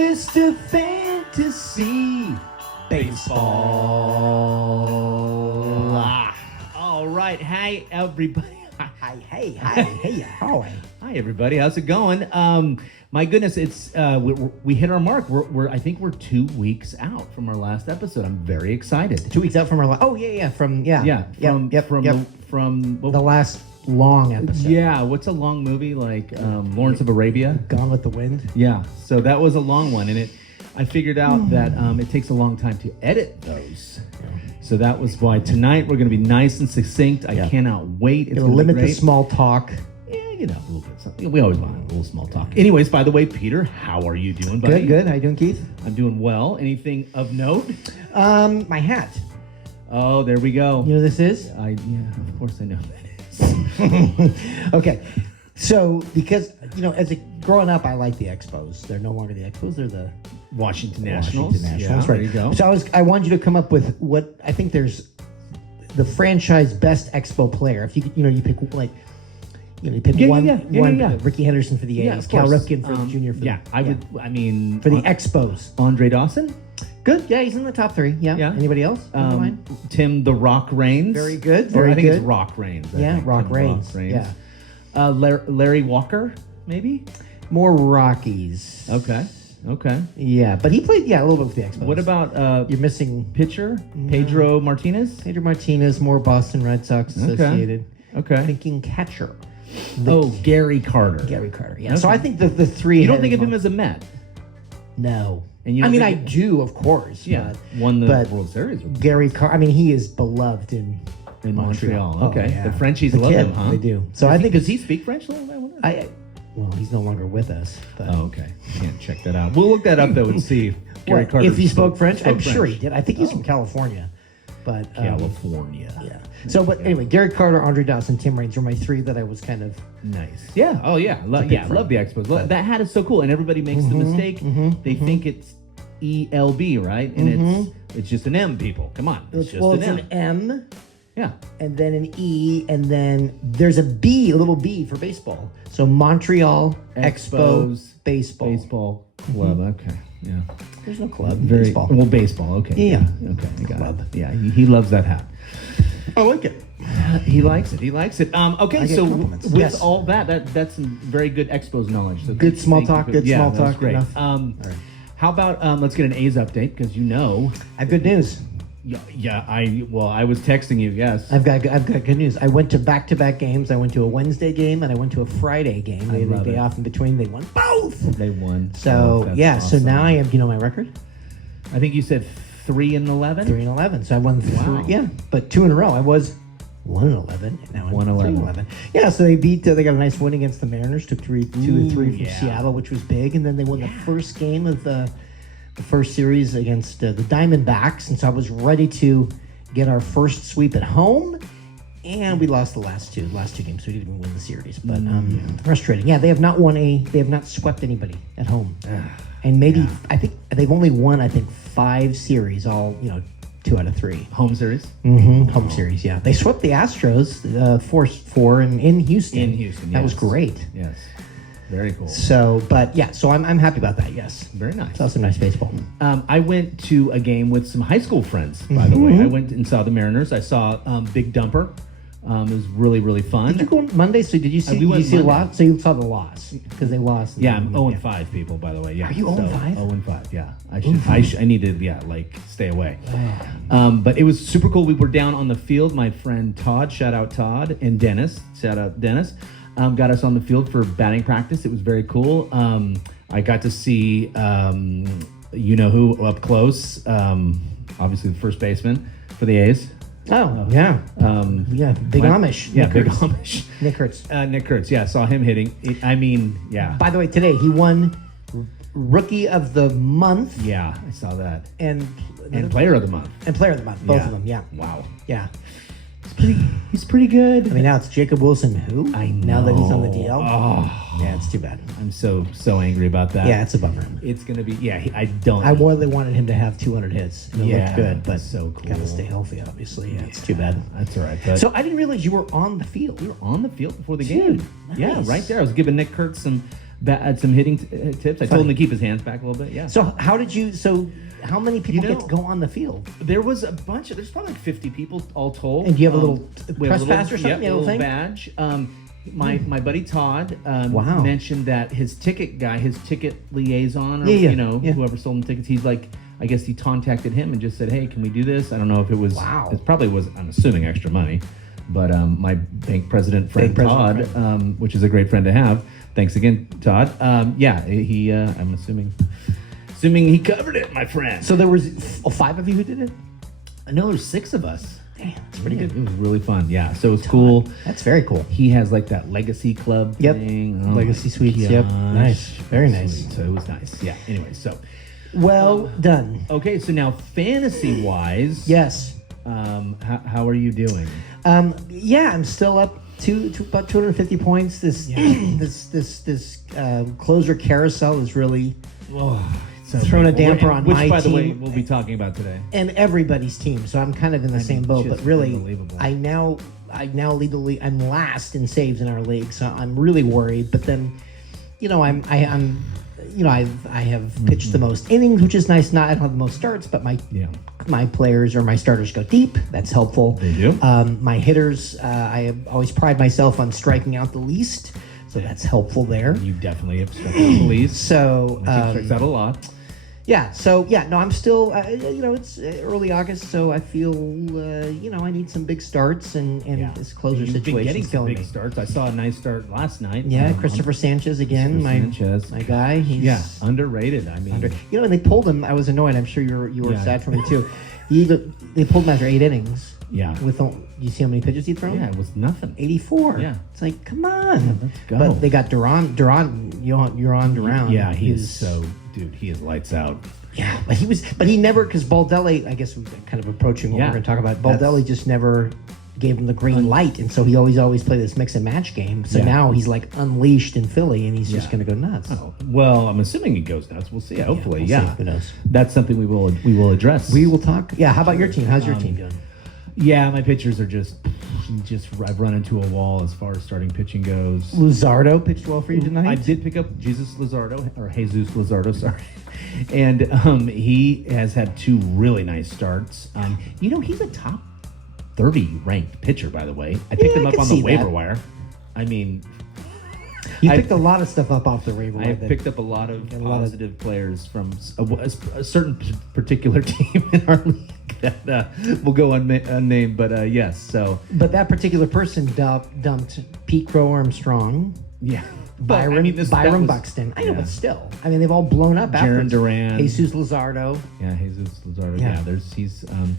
Mr. Fantasy Baseball. All right. Hi, everybody. Hey, how? Hi, everybody. How's it going? My goodness, it's we hit our mark. I think we're 2 weeks out from our last episode. I'm very excited. 2 weeks out from our last. From the last long episode. Yeah, what's a long movie like Lawrence of Arabia? Gone with the Wind. Yeah, so that was a long one, and I figured out that it takes a long time to edit those. So that was why tonight we're going to be nice and succinct. I cannot wait. It's going to limit the small talk. A little bit. Something. We always want a little small talk. Anyways, by the way, Peter, how are you doing, buddy? Good. How you doing, Keith? I'm doing well. Anything of note? My hat. Oh, there we go. You know what this is? Of course I know what it is. Okay. So, because, growing up, I like the Expos. They're no longer the Expos. They're the Washington Nationals. Yeah, right. There you go. So I wanted you to come up with what I think there's the franchise best Expo player. If you pick one. Ricky Henderson for the A's, Cal Ripken for the Junior. For for the Expos. Andre Dawson. Good. Yeah, he's in the top 3. Yeah. Anybody else? Tim the Rock Reigns. Very good. I think it's Rock Reigns. Rock Reigns. Yeah. Larry Walker, maybe? More Rockies. Okay. Yeah, but he played, a little bit with the Expos. What about you're missing pitcher? Pedro Martinez? Pedro Martinez, more Boston Red Sox associated. Okay. Thinking catcher. Gary Carter. Yeah. Okay. So I think the 3. You don't think of him as a Met? No. And I do, of course. Yeah. Won the World Series. Gary Carter. He is beloved in Montreal. Okay. Oh, yeah. The Frenchies love him, huh? They do. So I think does he speak French? Well, he's no longer with us. But. Oh, okay. Can't check that out. We'll look that up though and see if Gary Carter. If he spoke French, I'm sure he did. I think he's from California. But California. Yeah. So, but anyway, Gary Carter, Andre Dawson, Tim Raines were my 3 that I was kind of nice. Yeah. Oh yeah. Love the Expos. That hat is so cool, and everybody makes the mistake. They think it's ELB, right? And it's just an M. People, come on. It's an M. Yeah. And then an E, and then there's a B, a little B for baseball. So Montreal Expos Baseball Club. Okay. Yeah. There's no club. Baseball. Well, baseball. Okay. Yeah. Okay. Club. Yeah. He loves that hat. I like it. He likes it. Okay. So with all that's some very good Expos knowledge. So good small talk. Good small talk. Great. Enough. All right. How about let's get an A's update because I have good news. Yeah, I was texting you. Yes, I've got good news. I went to back-to-back games. I went to a Wednesday game and I went to a Friday game. They had a day off in between. They won both. They won. So awesome. So now I have. My record? I think you said 3-11. 3-11. So I won 3. Yeah, but 2 in a row. I was 1-11. And now I'm 1-11. Yeah. So they beat. They got a nice win against the Mariners. Took 2-3 from Seattle, which was big, and then they won the first game of the first series against the Diamondbacks, and so I was ready to get our first sweep at home, and we lost the last two games, so we didn't even win the series. But frustrating. Yeah, they have not swept anybody at home, and maybe I think they've only won 5 series, all 2 out of 3 home series. Home series. Yeah, they swept the Astros 4-4 in Houston. That was great. Yes. Very cool. So I'm happy about that. Yes. Very nice. Saw some nice baseball. I went to a game with some high school friends, by the way. I went and saw the Mariners. I saw Big Dumper. It was really, really fun. Did you go on Monday? So did you see? Did you see a lot? So you saw the loss because they lost. Yeah, I'm 0-5, people. By the way. Yeah. Are you 0-5? 0-5. Yeah. I need to stay away. But it was super cool. We were down on the field. My friend Todd, shout out Todd, and Dennis, shout out Dennis. Got us on the field for batting practice. It was very cool. I got to see who up close. Obviously, the first baseman for the A's. Oh, yeah. Big Amish. Yeah, Big Amish. Nick Kurtz. Nick Kurtz, yeah. Saw him hitting. Yeah. By the way, today he won Rookie of the Month. Yeah, I saw that. And Player of the Month. And Player of the Month, both of them, yeah. Wow. Yeah. He's pretty good. Now it's Jacob Wilson, who? I know. Now that he's on the DL. Oh. Yeah, it's too bad. I'm so angry about that. Yeah, it's a bummer. It's going to be, I really wanted him to have 200 hits. It looked good, but so cool. Got to stay healthy, obviously. Yeah, it's too bad. That's all right. But so I didn't realize you were on the field. We were on the field before the game. Nice. Yeah, right there. I was giving Nick Kurtz some some hitting tips. I told him to keep his hands back a little bit. Yeah. So how many people get to go on the field? There was a bunch. There's probably like 50 people all told. And do you have a little press pass or something? Yeah, a little badge. My buddy Todd mentioned that his ticket liaison, or whoever sold him tickets, he's like, I guess he contacted him and just said, hey, can we do this? I don't know if it was. Wow. It probably was. I'm assuming extra money, but my bank president friend Todd, which is a great friend to have. Thanks again, Todd. He. I'm assuming he covered it, my friend. So there was 5 of you who did it? I know there's 6 of us. Damn, that's pretty good. It was really fun. Yeah, so it was cool. That's very cool. He has like that Legacy Club thing. Oh, Legacy Suites. Yep. Nice. Very nice. So it was nice. Yeah. Anyway, so. Well done. Okay, so now fantasy-wise. Yes. How are you doing? I'm still up to about 250 points. This closer carousel is really thrown a damper on my team. Which, by the way, we'll be talking about today. And everybody's team, so I'm kind of in the same boat. But really, I now lead the league. I'm last in saves in our league, so I'm really worried. But then, I have pitched the most innings, which is nice. I don't have the most starts, but my players or my starters go deep. That's helpful. They do. My hitters, I have always pride myself on striking out the least, so that's helpful there. You definitely have struck out the least. So strikes out a lot. Yeah. So no, I'm still. It's early August, so I feel I need some big starts, and this closer situation is killing big starts. I saw a nice start last night. Yeah, Christopher Sanchez again, my guy. He's underrated. I mean, and they pulled him. I was annoyed. I'm sure you were sad for me too. They pulled him after 8 innings. Yeah. You see how many pitches he thrown? Yeah, it was nothing. 84. Yeah. It's like, come on. Let's go. But they got Duran. You're on Duran. Yeah, he is lights out. Yeah, but he never, because Baldelli, I guess we're kind of approaching what we're going to talk about. Baldelli just never gave him the green light, and so he always played this mix and match game. So now he's like unleashed in Philly, and he's just going to go nuts. Oh, well, I'm assuming he goes nuts. We'll see. Hopefully, we'll see. Who knows? That's something we will address. We will talk. Yeah. How about your team? How's your team doing? Yeah, my pitchers are just I've run into a wall as far as starting pitching goes. Luzardo pitched well for you tonight? I did pick up Jesus Luzardo, sorry. And he has had 2 really nice starts. He's a top 30 ranked pitcher, by the way. I picked him up on the waiver wire. I mean, you picked a lot of stuff up off the waiver wire. I picked up a lot of positive players from a certain particular team in our league that will go unnamed, but yes. So, but that particular person dumped Pete Crow Armstrong. Yeah. Byron Buxton. I know, but still. I mean, they've all blown up after. Jaron Duran. Jesus Luzardo. Yeah, Jesus Luzardo. Yeah,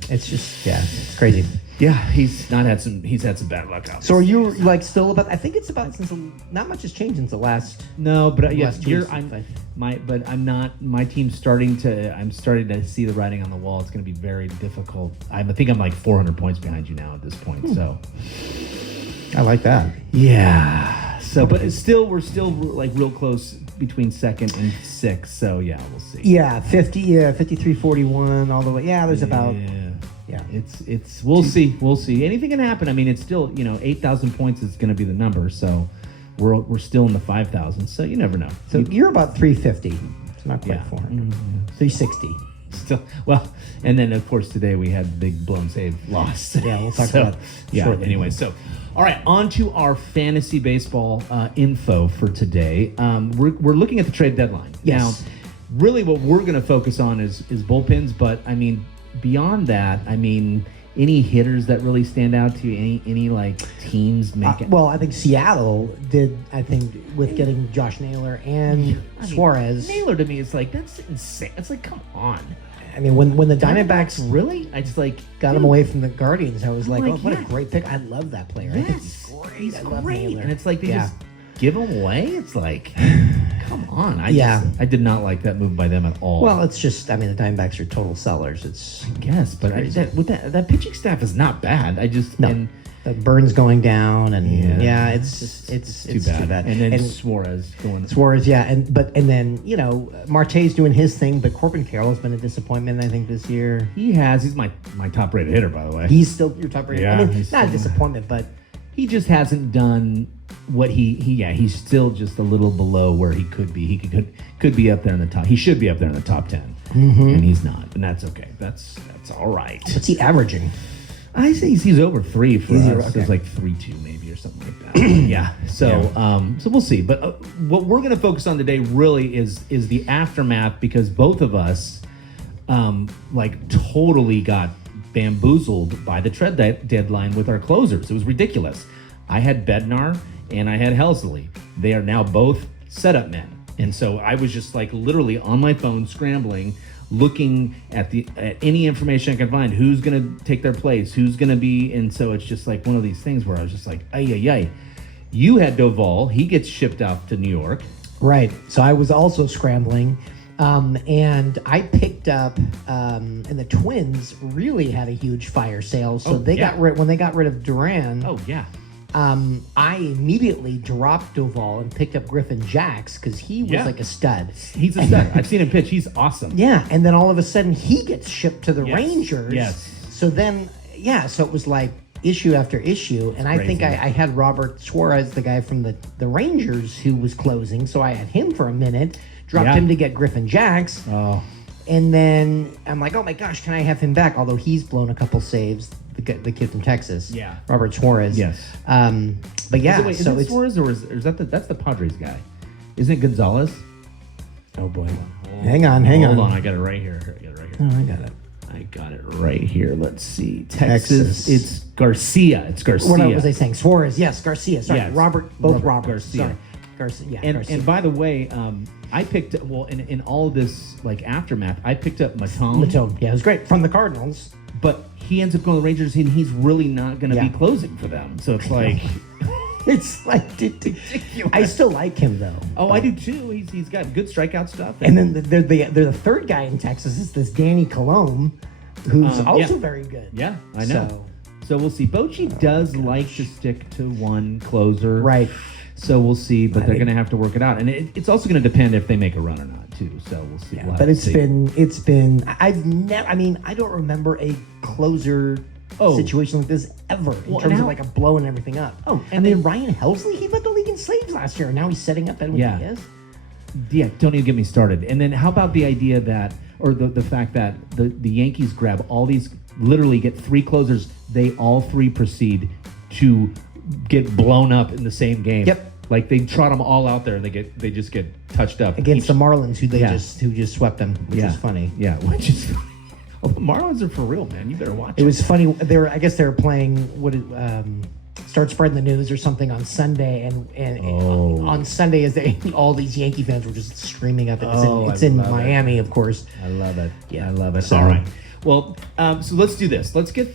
it's just, it's crazy. Yeah, he's had some bad luck out. So are you still about, I think it's about, since not much has changed since the last. No, but my team's starting to see the writing on the wall. It's going to be very difficult. I think I'm like 400 points behind you now at this point. So I like that. Yeah. So, but we're still like real close between 2nd and 6th. So yeah, we'll see. Yeah, 53-41 all the way. Yeah, there's about. Yeah, we'll see. Anything can happen. I mean, it's still 8,000 points is going to be the number. So we're still in the 5,000. So you never know. So you're about 350. It's not quite 400. 360. Still, well, and then of course today we had the big blown save loss. Yeah, we'll talk about shortly. Anyway, so all right, on to our fantasy baseball info for today. We're looking at the trade deadline. Yes. Now, really, what we're going to focus on is bullpens, but I mean beyond that, I mean any hitters that really stand out to you? Any like teams make it? Well, I think Seattle did. I think with getting Josh Naylor and Suarez. Naylor to me is like that's insane. It's like come on. I mean, when the Diamondbacks really, I just like got him away from the Guardians. I was like, oh, what a great pick! I love that player. Yes, I think he's great. He's love great. Naylor. And it's like they just give him away. It's like, come on. I did not like that move by them at all. Well, it's just, I mean, the Diamondbacks are total sellers. I guess, but that pitching staff is not bad. The Burns going down, and it's too bad. And then Suarez going. And then Marte's doing his thing, but Corbin Carroll's been a disappointment. I think this year he's my top rated hitter, by the way. He's still your top rated. Yeah, I mean, not a disappointment, but he just hasn't done he's still just a little below where he could be. He could be up there in the top. He should be up there in the top 10, and he's not. And that's okay. That's all right. What's he averaging? I say he's over 3 for us. Okay. It's like 3.2 maybe or something like that. Yeah. So so we'll see. But what we're going to focus on today really is the aftermath, because both of us like totally got bamboozled by the trade deadline with our closers. It was ridiculous. I had Bednar and I had Helsley. They are now both setup men. And so I was just like literally on my phone scrambling, looking at any information I could find. Who's going to take their place? Who's going to be? And so it's just like one of these things where I was just like, ay. You had Doval. He gets shipped out to New York. Right. So I was also scrambling. And I picked up, and the Twins really had a huge fire sale. So when they got rid of Duran. Oh, yeah. I immediately dropped Doval and picked up Griffin Jax because he was like a stud. He's a stud. I've seen him pitch. He's awesome. Yeah, and then all of a sudden he gets shipped to the Rangers. Yes. So then, so it was like issue after issue, and I think I had Robert Suarez, the guy from the Rangers, who was closing. So I had him for a minute, dropped him to get Griffin Jax. Oh. And then I'm like, oh my gosh, can I have him back? Although he's blown a couple saves, the kid from Texas. Yeah. Robert Suarez. Yes. But yeah, is it Suarez or is that that's the Padres guy? Isn't it Gonzalez? Oh boy. Hang on. Hold on, I got it right here. Oh, I got it. I got it right here. Let's see. Texas. It's Garcia. It's Garcia. What was I saying? Suarez. Yes, Garcia. Sorry, Yes. Robert Garcia. Sorry. Garcia. Yeah, And Garcia. and by the way, I picked up, in all this like aftermath, I picked up Matone. Yeah, it was great from the Cardinals. But he ends up going to the Rangers, and he's really not going to be closing for them. So it's like, it's like I still like him though. Oh, I do too. He's got good strikeout stuff. And then they're the third guy in Texas is this Danny Colomb, who's also very good. Yeah, I know. So we'll see. Bochy does like to stick to one closer. Right. So we'll see, but they're going to have to work it out. And it's also going to depend if they make a run or not, too. So we'll see. Yeah, but it's been, I don't remember a closer situation like this ever in terms of like a blowing everything up. Oh, and then Ryan Helsley, he led the league in saves last year, and now he's setting up Edwin Diaz. Yeah, don't even get me started. And then how about the idea that, or the fact that the Yankees grab all these, literally get 3 closers, they all 3 proceed to get blown up in the same game. Yep. Like they trot them all out there, and they just get touched up against the Marlins, who just swept them, which is funny. Yeah, which is funny. Oh, the Marlins are for real, man. You better watch. It was funny. I guess they were playing Start Spreading the News or something on Sunday, and on Sunday, all these Yankee fans were just screaming up. It's in Miami, of course. I love it. Yeah, I love it. So, all right. Well, so let's do this. Let's go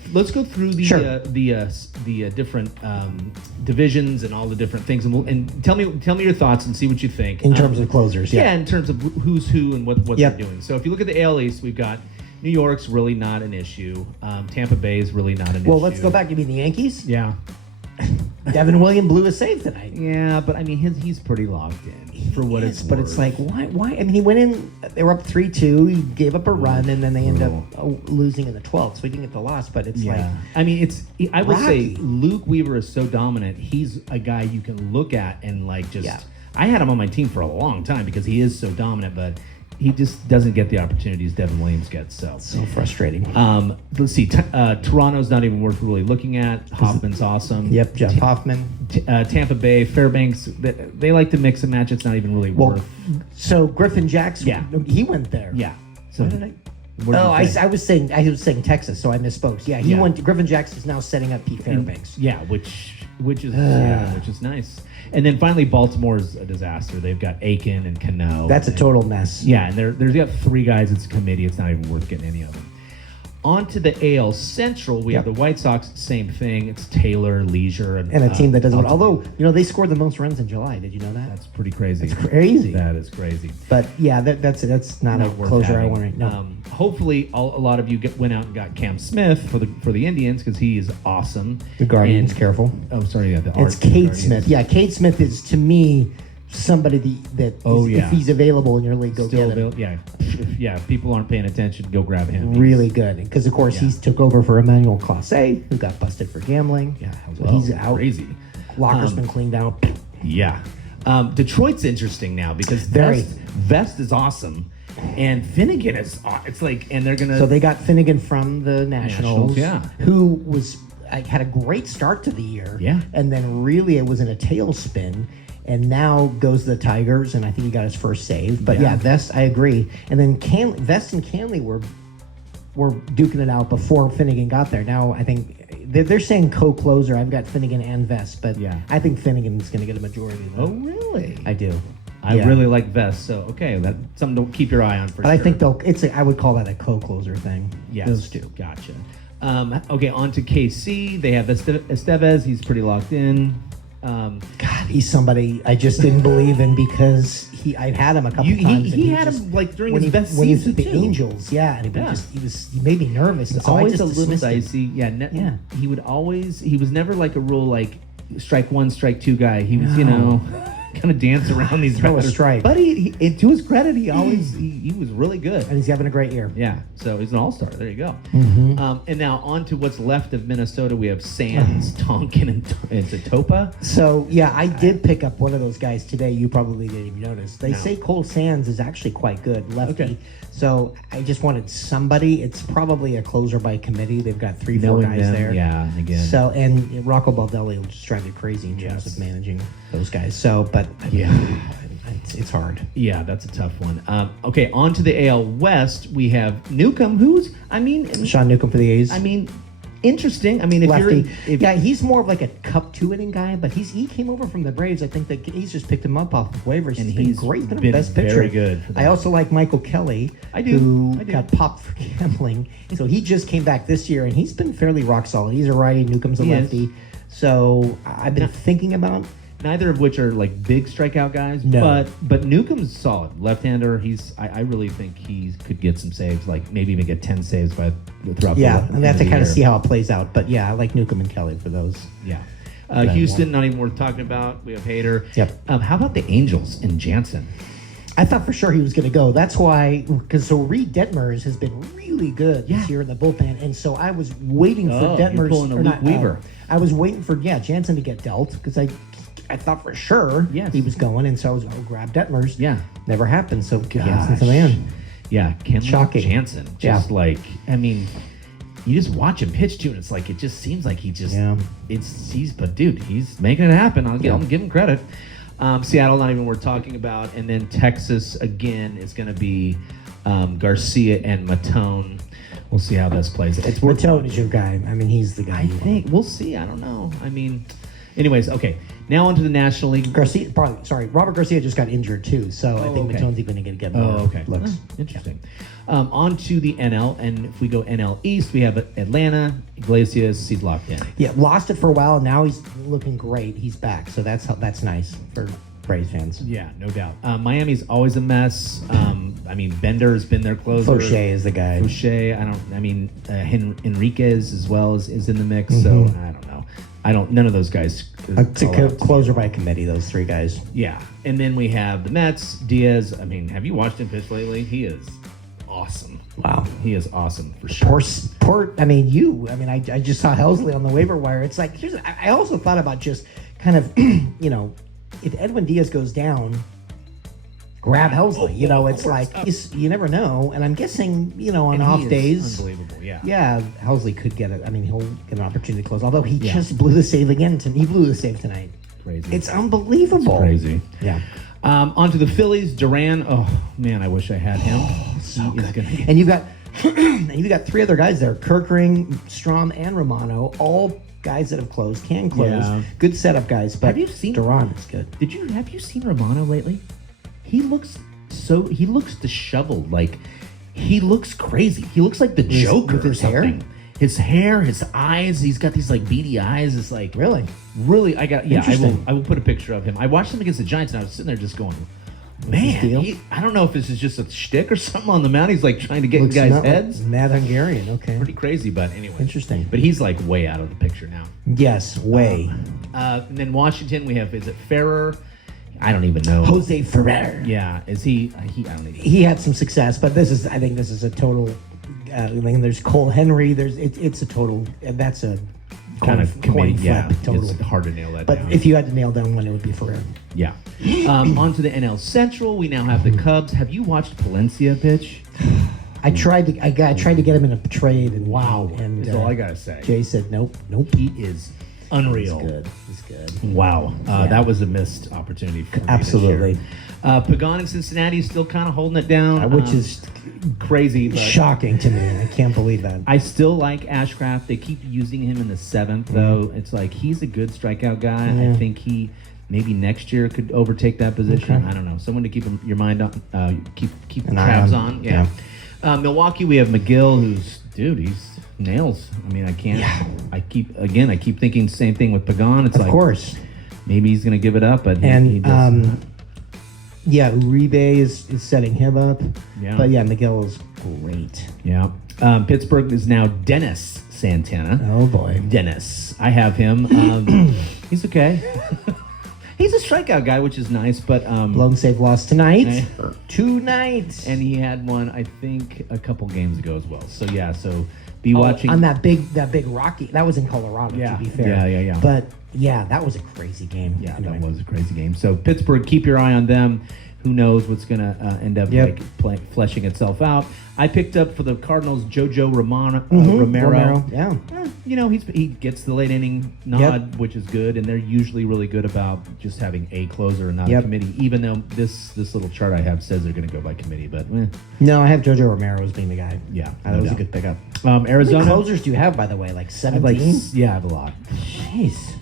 through the different divisions and all the different things, and tell me your thoughts and see what you think in terms of closers. Yeah, in terms of who's who and what they're doing. So if you look at the AL East, we've got New York's really not an issue. Tampa Bay is really not an issue. Well, let's go back. You mean the Yankees? Yeah. Devin Williams blew a save tonight. Yeah, but I mean, he's pretty logged in for what it's worth. But it's like, why? I mean, he went in, they were up 3-2, he gave up a run, and then they ended up losing in the 12th, so he didn't get the loss, but it's like... I mean, I would say Luke Weaver is so dominant, he's a guy you can look at and like just... Yeah. I had him on my team for a long time because he is so dominant, but he just doesn't get the opportunities Devin Williams gets. So frustrating. Let's see. Toronto's not even worth really looking at. Hoffman's awesome. Yep, Jeff Hoffman. Tampa Bay, Fairbanks. They like to mix and match. It's not even really worth. So Griffin Jackson. He went there. Yeah. So what did I? I was saying Texas, so I misspoke. Yeah, he went. Griffin Jackson is now setting up Pete Fairbanks. Which is nice. And then finally, Baltimore's a disaster. They've got Aiken and Cano. That's a total mess. Yeah, and there's got 3 guys. It's a committee. It's not even worth getting any of them. On to the AL Central, we have the White Sox, same thing. It's Taylor, Leisure, and a team that doesn't. Although they scored the most runs in July. Did you know that? That's pretty crazy. It's crazy. That is crazy. But yeah, that's not a closer I want to. No. Hopefully, a lot of you went out and got Cam Smith for the Indians because he is awesome. The Guardians, careful. Oh, sorry, it's Cade Smith. Yeah, Cade Smith is to me somebody that if he's available in your league, go get him. Yeah. People aren't paying attention. Go grab him. Really good because of course he took over for Emmanuel Clase, who got busted for gambling. Yeah, so he's out. Crazy. Locker's been cleaned out. Yeah. Detroit's interesting now because Very. Vest is awesome, and Finnegan is. It's like, and they're gonna. So they got Finnegan from the Nationals, yeah. who was had a great start to the year, Yeah. and then really it was in a tailspin, and now goes the Tigers, and I think he got his first save. But yeah, Vest, I agree, and then Vest and Canley were duking it out before Finnegan got there. Now I think they're saying co-closer. I've got Finnegan and Vest, but I think Finnegan's going to get a majority of them. Oh, really? I do. I really like Vest, so okay, that's something to keep your eye on for but sure. I think I would call that a co-closer thing. Yes, Those two. Gotcha. Okay, on to KC. They have Estevez. He's pretty locked in. God, he's somebody I just didn't believe in because I've had him a couple times. He had him like during when his best when season he's with the too. Angels, and he made me nervous. And It's so I always just a little dismissed him. dicey. He would always. He was never like a rule like strike one, strike two guy. He was kind of dance around these Throw a batters. strike. But and to his credit, he always he was really good. And he's having a great year. Yeah, so he's an all-star. There you go. Mm-hmm. And now on to what's left of Minnesota. We have Sands, Tonkin, and Zatopa. So, I did pick up one of those guys today. You probably didn't even notice. They say Cole Sands is actually quite good, lefty. Okay. So, I just wanted somebody. It's probably a closer by committee. They've got 3-4 guys them, there. Yeah, again. So, and Rocco Baldelli will just drive you crazy in terms of managing those guys. So, but it's hard. Yeah, that's a tough one. Okay, on to the AL West. We have Newcomb, Sean Newcomb for the A's. interesting. If lefty. you're... He's more of like a cup 2 inning guy, but he came over from the Braves. I think the A's just picked him up off of waivers. And he's been great. He's been the best pitcher. Very good for them. I also like Michael Kelly, who got popped for gambling. So he just came back this year, and he's been fairly rock solid. He's a righty, Newcomb's a lefty. So I've been thinking about... Neither of which are like big strikeout guys, but Newcomb's solid left-hander. I really think he could get some saves, like maybe even get 10 saves throughout. And they have to kind of see how it plays out. But I like Newcomb and Kelly for those. Yeah, Houston, not even worth talking about. We have Hader. Yep. How about the Angels and Jansen? I thought for sure he was going to go. That's why, because Reed Detmers has been really good this year in the bullpen, and so I was waiting for Detmers. You're pulling a Luke Weaver. I was waiting for Jansen to get dealt because I thought for sure he was going, and so I was going to grab Detmers. Yeah. Never happened, so Jansen's the man. Yeah, Shocking. Jansen. Just you just watch him pitch too, and it's like, it just seems like but dude, he's making it happen. I'll give him credit. Seattle, not even worth talking about. And then Texas, again, is going to be Garcia and Matone. We'll see how this plays. Matone is your guy. He's the guy. I think. We'll see. I don't know. Anyways, okay. Now on to the National League. Robert Garcia just got injured too, so I think Matone's even going to get more looks. Interesting. On to the NL, and if we go NL East, we have Atlanta. Iglesias, he's locked in. Yeah, lost it for a while. Now he's looking great. He's back, so that's nice for Braves fans. Yeah, no doubt. Miami's always a mess. Bender's been their closer. Fauché is the guy. Enriquez as well is in the mix. So I don't know. None of those guys. It's a closer by committee. Those 3 guys. Yeah, and then we have the Mets. Diaz. Have you watched him pitch lately? He is awesome. Wow, he is awesome for sure. I just saw Helsley on the waiver wire. It's like I also thought about just kind of if Edwin Diaz goes down, grab Helsley. You never know. And I'm guessing, on off days. Unbelievable, yeah. Yeah, Helsley could get it. He'll get an opportunity to close. Although he just blew the save again. He blew the save tonight. Crazy. It's unbelievable. It's crazy. Yeah. On to the Phillies. Duran. Oh, man, I wish I had him. So good. And you've got 3 other guys there. Kirkring, Strom, and Romano. All guys that have closed, can close. Yeah. Good setup guys. But have you seen Duran is good. Have you seen Romano lately? He looks disheveled. Like, he looks crazy. He looks like the Joker with his or something. hair. His hair, his eyes. He's got these like beady eyes. It's like really. I will put a picture of him. I watched him against the Giants, and I was sitting there just going, man. I don't know if this is just a shtick or something on the mound. He's like trying to get guys' heads. Mad Hungarian. Okay. Pretty crazy, but anyway. Interesting. But he's like way out of the picture now. Yes, way. And then Washington, we have Ferrer. I don't even know. Jose Ferrer. Yeah, is he? I don't even know. He had some success, but I think this is a total. There's Cole Henry. It's a total. That's a kind of committee. Yeah, totally. it's hard to nail that But down. if you had to nail down one, it would be Ferrer. Yeah. On to the NL Central. We now have the Cubs. Have you watched Palencia pitch? I tried to get him in a trade, and Wow. and That's all I gotta say. Jay said nope. He is unreal. He's good. Wow. That was a missed opportunity for me Absolutely. this year. Pagan in Cincinnati is still kind of holding it down, Which is crazy. But shocking to me. I can't believe that. I still like Ashcraft. They keep using him in the seventh, though. It's like he's a good strikeout guy. Yeah. I think he maybe next year could overtake that position. Okay. I don't know. Someone to keep your mind on, keep An eye tabs on. on. Yeah. Milwaukee, we have McGill, who's he's nails. I mean, I can't. Yeah. I keep thinking the same thing with Pagan. It's Of like course. maybe he's gonna give it up, but he And does. Uribe is setting him up. Yeah. But McGill is great. Yeah. Pittsburgh is now Dennis Santana. Oh boy. Dennis. I have him. He's okay. He's a strikeout guy, which is nice, but Lone save loss tonight. Eh. Tonight. and he had one, I think, a couple games ago as well. So yeah, so be watching on that big Rocky. That was in Colorado, Yeah. to be fair. Yeah. But yeah, that was a crazy game. Yeah, Anyway. that was a crazy game. So Pittsburgh, keep your eye on them. Who knows what's going to end up Yep. fleshing itself out. I picked up for the Cardinals JoJo Romero. Romero. Yeah. He gets the late inning nod, which is good, and they're usually really good about just having a closer and not a committee. Even though this little chart I have says they're going to go by committee, but No, I have JoJo Romero as being the guy. yeah, That was a good pickup. Arizona. How many closers do you have, by the way? Like I 17? have I have a lot. Jeez.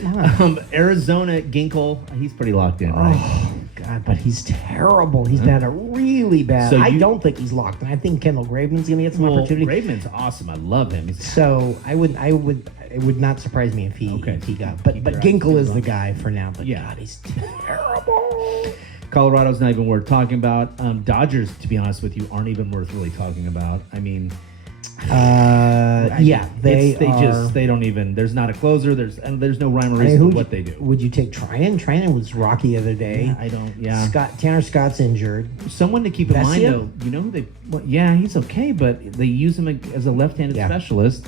Come on. Arizona Ginkle, he's pretty locked in, right? Oh, God, but he's terrible. He's bad, really bad. So I you- don't think he's locked. And I think Kendall Graveman's going to get some opportunity. Graveman's awesome. I love him. So it would not surprise me if he got. But your eyes Ginkle is on. the guy for now. But Yeah. God, he's terrible. Colorado's not even worth talking about. Dodgers, to be honest with you, aren't even worth really talking about. I mean, they don't even. There's not a closer. There's no rhyme or reason to what they do. Would you take Tryon? Tryon was rocky the other day. I don't. Yeah. Tanner Scott's injured. Someone to keep in mind, Vesia? though. You know who they? Well, yeah, he's okay, but they use him as a left-handed specialist.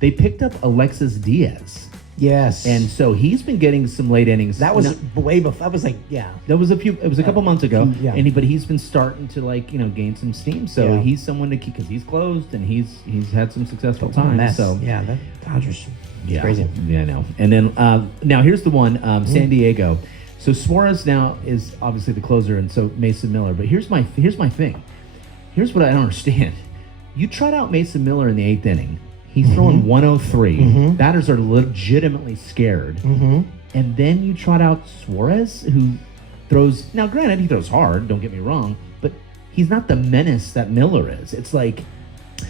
They picked up Alexis Diaz, Yes. and so he's been getting some late innings. that was way before. That was like, That was It was a couple months ago. Yeah. But he's been starting to gain some steam. So he's someone to keep because he's closed and he's had some successful times. mess. So Yeah, that Dodgers. yeah, Crazy. Yeah, I know. And then now here's the one, San Diego. So Suarez now is obviously the closer, and so Mason Miller. But here's my thing. Here's what I don't understand. You trot out Mason Miller in the 8th inning. He's throwing 103. Batters are legitimately scared. And then you trot out Suarez, who throws. Now, granted, he throws hard. Don't get me wrong, but he's not the menace that Miller is. It's like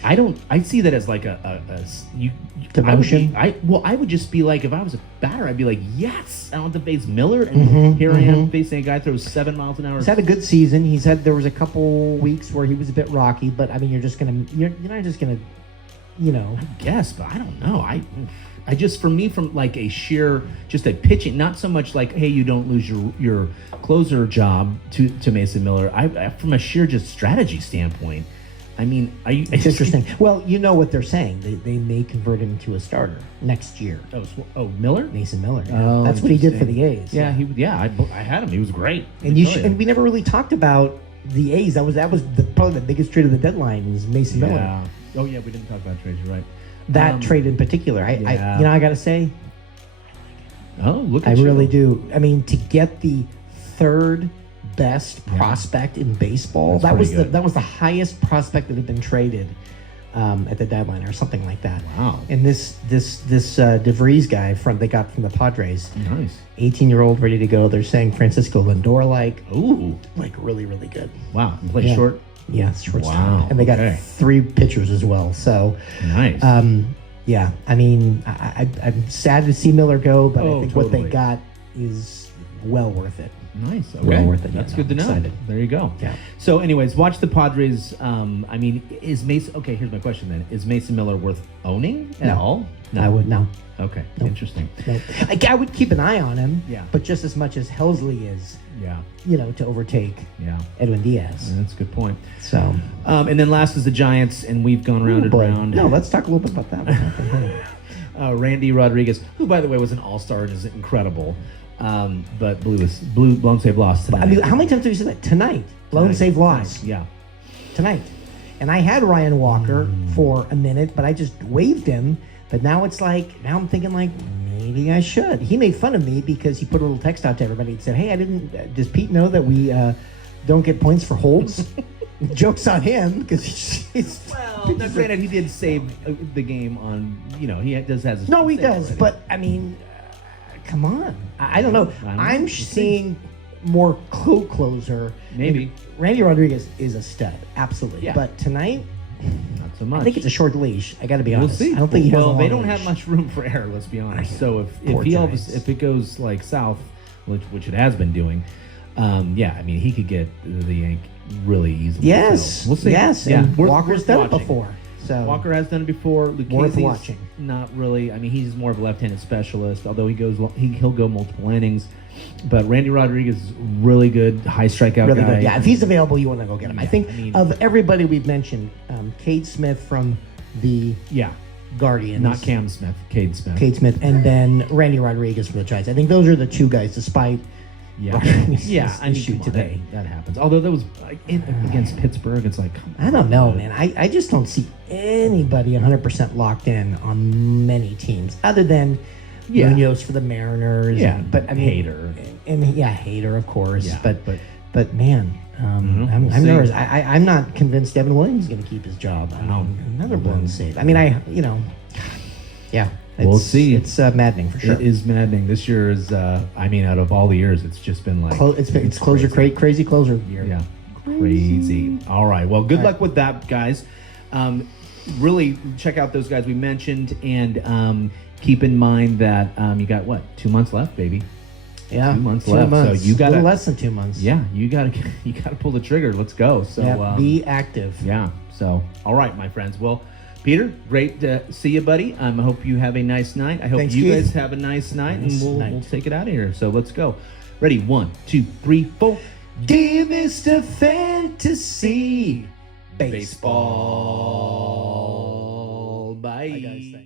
I see that as like Demotion? I would just be like, if I was a batter, I'd be like, yes, I want to face Miller, and here I am facing a guy who throws 7 miles an hour. He's had a good season. There was a couple weeks where he was a bit rocky, but I mean, you're not just gonna. I guess, but I don't know. I just, for me, from like a sheer, just a pitching, not so much like, hey, you don't lose your closer job to Mason Miller. I from a sheer just strategy standpoint, I mean, It's interesting. Well, you know what they're saying. They may convert him to a starter next year. Oh, Miller? Mason Miller. Oh, That's what he did for the interesting. A's. I had him. He was great. And we never really talked about the A's. That was probably the biggest trade of the deadline was Mason Miller. Yeah. Oh yeah, we didn't talk about trades. You're right. That trade in particular, I I gotta say, oh look, I at really you. do. I mean, to get the third best prospect in baseball, That's that was the highest prospect that had been traded at the deadline or something like that. Wow. And this DeVries guy they got from the Padres, Nice. 18-year-old, ready to go. They're saying Francisco Lindor like really, really good. Wow. And play short. Yeah, it's shortstop. Wow, And they got okay. 3 pitchers as well. So Nice. yeah, I mean, I'm sad to see Miller go, but I think what totally. they got is well worth it. Nice. Okay. Well worth it. That's Yeah, good to I'm know. excited. There you go. Yeah. So, anyways, watch the Padres. I mean, is Mason? Okay, here's my question then: is Mason Miller worth owning at No. all? I would no. Okay. Nope. Interesting. No. I would keep an eye on him. Yeah. But just as much as Helsley is, Yeah. to overtake Yeah. Edwin Diaz. Yeah, that's a good point. So. And then last is the Giants, and we've gone round and boy. round. No, let's talk a little bit about that one. Randy Rodriguez, who by the way was an all-star and is incredible, but blown save loss tonight. I mean, how many times have you said that? Tonight. Blown save loss. Yeah. Tonight. And I had Ryan Walker for a minute, but I just waived him. But now it's like, now I'm thinking like, maybe I should. He made fun of me because he put a little text out to everybody and said, hey, does Pete know that we don't get points for holds? Joke's on him because he's Well, now, granted, he did save the game on, he does has. No, he does. already. But I mean, come on. I don't know. I'm We'll seeing more closer. Maybe. And Randy Rodriguez is a stud, absolutely. Yeah. But tonight, Not so much. I think it's a short leash. I got to be We'll honest. see. I don't think he has a Well, long they don't leash. have much room for error. Let's be honest. So Poor Giants. if it goes like south, which it has been doing, yeah, I mean he could get the yank really easily. Yes, So we'll see. yes. Yeah, And Walker's worth done it watching. before. So Walker has done it before. Worth Lucchese's watching. Not really. I mean, he's more of a left-handed specialist. Although he'll go multiple innings. But Randy Rodriguez is really good, high strikeout really guy. good. Yeah, if he's available, you want to go get him. I Yeah, think I mean- of everybody we've mentioned, Cade Smith from the Yeah, Guardians. not Cam Smith, Cade Smith. Cade Smith, and then Randy Rodriguez from the Giants. I think those are the two guys, despite Yeah, Rodriguez's yeah. I mean, issue come on, today. that happens. Although that was like, against Pittsburgh, it's like come I don't know, man. I just don't see anybody 100% locked in on many teams other than Yeah. Munoz for the Mariners. Yeah, but I mean, Hader. And Hader, of course. Yeah, but man, we'll I'm see. nervous. I'm not convinced Devin Williams is going to keep his job. I mean, another blown save. I mean, yeah. We'll see. It's maddening for sure. It is maddening. This year is, I mean, out of all the years, it's just been like It's closer, crazy closer year. Yeah, crazy. All right. Well, good luck with that, guys. Really check out those guys we mentioned, and keep in mind that you got 2 months left, baby. Yeah, 2 months left. So you got a little less than 2 months. Yeah, you gotta pull the trigger. Let's go. So Yeah, be active. yeah. So all right, my friends. Well, Peter, great to see you, buddy. I hope you have a nice night. I hope Thanks, you Keith. guys have a nice night, Nice and night. we'll take it out of here. So let's go. Ready? 1, 2, 3, 4. Dear Mr. Fantasy Baseball. Bye. Bye, guys. Thanks.